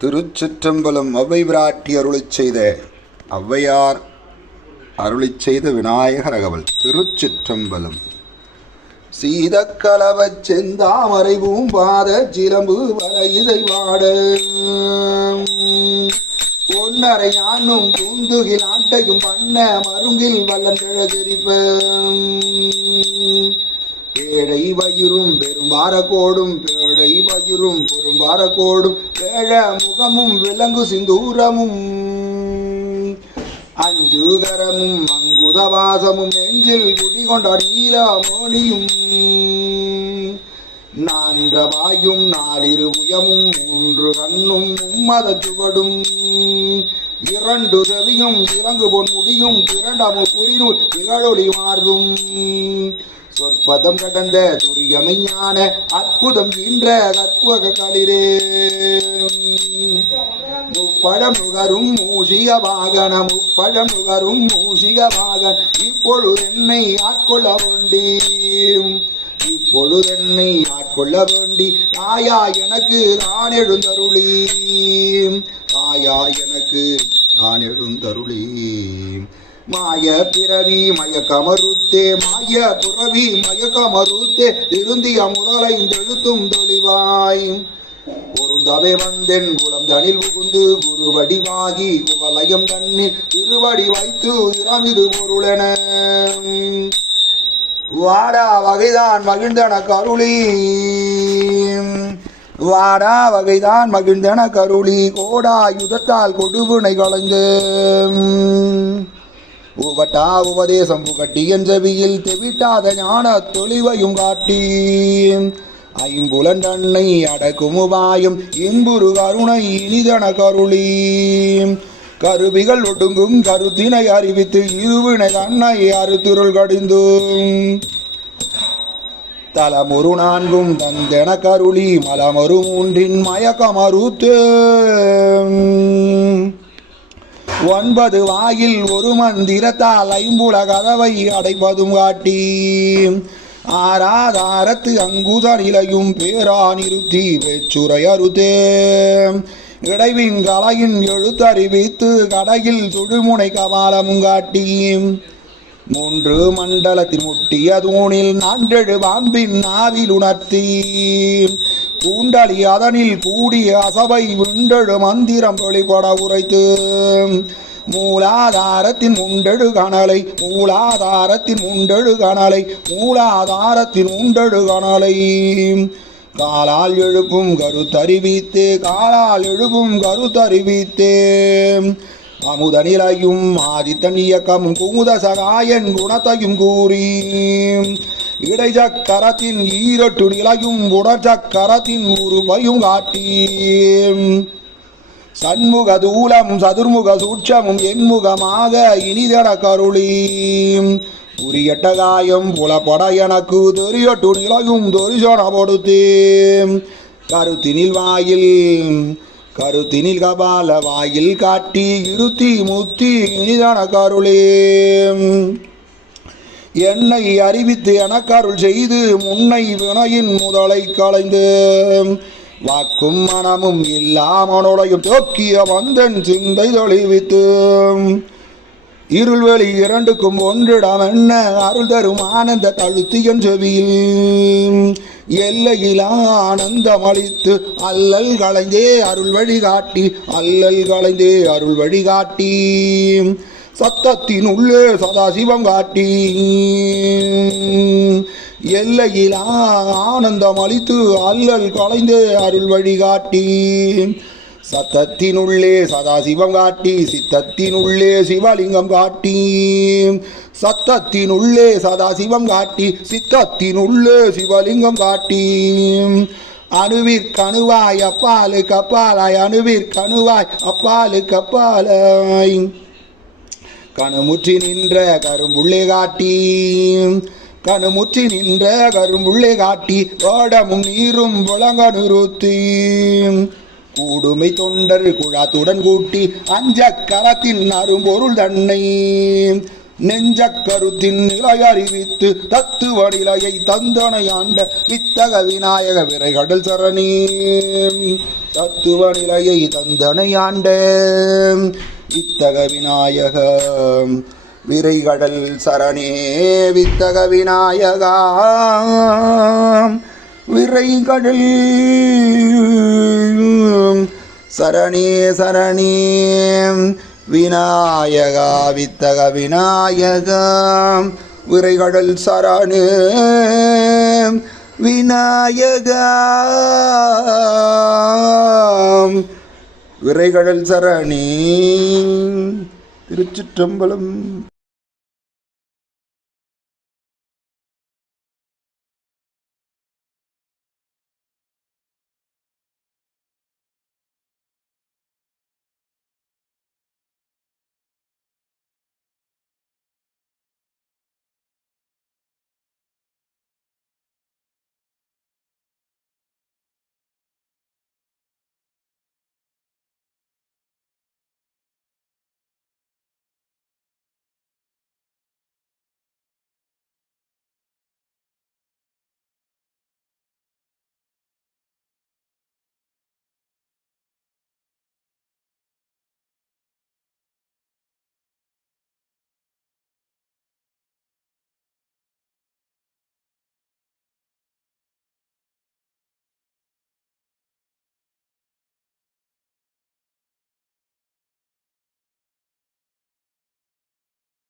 திருச்சிற்றம்பலம் அவ்வை பிராட்டி அருளிச் செய்த ஔவையார் அருளை செய்த விநாயகர் அகவல் திருச்சிற்றம்பலம். சீதக்கலவச் செந்தாமரை பூம்பாத சிலம்பு வல இசை வாட பொன்னரை யானும் பூந்துகில் ஆட்டையும் பண்ண மருங்கில் வல்லன்றெரிப்ப பேழை வயிறும் பெரும் வாரக்கோடும் பேழை வயிறும் பெரும் வாரக்கோடும் பேழ முகமும் விலங்கு சிந்தூரமும். அஞ்சுகரமும் அங்குதவாசமும் நெஞ்சில் குடிகொண்ட நீலமோனியும் நான்றவாயும் நாலிரு உயமும் மூன்று கண்ணும் மும்மத சுவடும். இரண்டு செவியும் இறங்கு பொன் முடியும் திரண்டமு புரிநூல் திகழொளி மார்பும் சொற்பதம் கடந்த துரியமைஞான அற்புதம் ஈன்ற கற்பக களிரே முப்பழம் நுகரும் மூஷிக வாகன முப்பழம் நுகரும் மூஷிக வாகன் இப்பொழுது என்னை ஆட்கொள்ள வேண்டி. இப்பொழுதென்னை ஆட்கொள்ள வேண்டி தாயா எனக்கு நான் எழுந்தருளி. தாயா எனக்கு நான் எழுந்தருளி. மாய பிறவி மயக்கமருத்தே மாய புறவி மயக்கமருத்தே திருந்திய முதலை தெழுத்தும் தொழிவாய் பொருந்தவே வந்தென் குளம் தனில் புகுந்து குருவடிவாகி குவலயம் தன்னில் திருவடி வைத்து இராமிது பொருளென. வாடா வகைதான் மகிழ்ந்தன கருளி. வாடா வகைதான் மகிழ்ந்தன கருளி. கோடா யுதத்தால் கொடுவினை களைந்து உவட்டா உபதேசம் புகட்டி என் செவியில் தெவிட்டாத ஞான தொழிவையும் காட்டி. ஐம்புலன் தன்னை அடக்கும் உபாயம் இன்புரு கருணை இனிதன கருளி. கருவிகள் ஒடுங்கும் கருத்தினை அறிவித்து இருவினை தன்னை அறுத்துருள் கடிந்தும். தலமுரு நான்கும் தந்தென கருளி மலமரு மூன்றின் மயக்கமறுத்து. ஒன்பது வாயில் ஒரு மந்திரத்தால் ஐம்புல கதவை அடைப்பதும் காட்டி. ஆராதாரத்து அங்குத நிலையும் பேரா நிறுத்தி வெச்சுரை அறுத்தே. இடைவின் கலையின் எழுத்தறிவித்து கடையில் சுடுமுனை கபாலமும் காட்டி. மூன்று மண்டலத்தில் முட்டிய தூணில் நான்கெழு பாம்பின் நாவில் உணர்த்தி. கூண்டலி அதனில் கூடிய அசபை விண்டழு மந்திரம் வெளிப்பட உரைத்து. மூலாதாரத்தின் முண்டெழு கணலை மூலாதாரத்தின் முண்டெழு கணலை மூலாதாரத்தின் உண்டெழு கணலை காலால் எழுப்பும் கருத்தறிவித்தே காலால் எழுப்பும் கருத்தறிவித்தே. அமுத நிலையும் ஆதித்தன் இயக்கமும் குமுத சகாயன் குணத்தையும் கூறி. இடைச்சக்கரத்தின் ஈரட்டு நிலையும் உடற்சக்கரத்தின் உருவையும் காட்டி சண்முக தூலம் சதுர்முக சூட்சமும் என்முகமாக இனிதட கருளி உரியட்ட காயம் புலப்பட எனக்கு தெரியட்டு நிலையும் தொரிசன கொடுத்தே கருத்தினில் வாயில் கருத்தினில் கபால வாயில் காட்டி இருத்தி முத்தி இனிதன கருளே என்னை அறிவித்து எனக்கருள் செய்து முன்னை வினையின் முதலை களைந்து. வாக்கும் மனமும் இல்லாமனுடையும் தோக்கிய வந்தன் சிந்தை தொழிவித்து இருள்வெளி இரண்டுக்கும் ஒன்றிடம் என்ன அருள் தரும் ஆனந்த தழுத்தியன் செவியில். எல்லையில் ஆனந்தம் அளித்து அல்லல் களைந்தே அருள் வழிகாட்டி அல்லல் களைந்தே அருள் வழிகாட்டி. சத்தத்தின் உள்ளே சதாசிவம் காட்டி எல்லையில் ஆனந்தம் அளித்து அல்லல் கலைந்து அருள் வழிகாட்டி சத்தத்தினுள்ளே சதாசிவம் காட்டி சித்தத்தினுள்ளே சிவலிங்கம் காட்டி சத்தத்தினுள்ளே சதாசிவம் காட்டி சித்தத்தினுள்ளே சிவலிங்கம் காட்டி. அணுவிற்கணுவாய் அப்பாலு கப்பாலாய் அணுவிற்கணுவாய் அப்பாலு கப்பாலாய் கணுமுற்றி நின்ற கரும்புள்ளே காட்டி கணுமுற்றி நின்ற கரும்புள்ளே காட்டி ஓடமும் நீரும் விளங்க நிறுத்தி. கூடுமை தொண்டர் குழாத்துடன் கூட்டி அஞ்ச கரத்தின் அரும்பொருள் தன்னை நெஞ்ச கருத்தின் நிலை அறிவித்து தத்துவ நிலையை தந்தனையாண்ட வித்தக விநாயக விரைகடல் சரணி. தத்துவ நிலையை தந்தனையாண்ட வித்தக விநாயக விரைகடல் சரணே வித்தக விநாயகா விரைகடல் சரணே சரணே விநாயகா வித்தக விநாயகா விரைகடல் சரணே விநாயகா. விரைகடல் சரணி திருச்சிற்றம்பலம்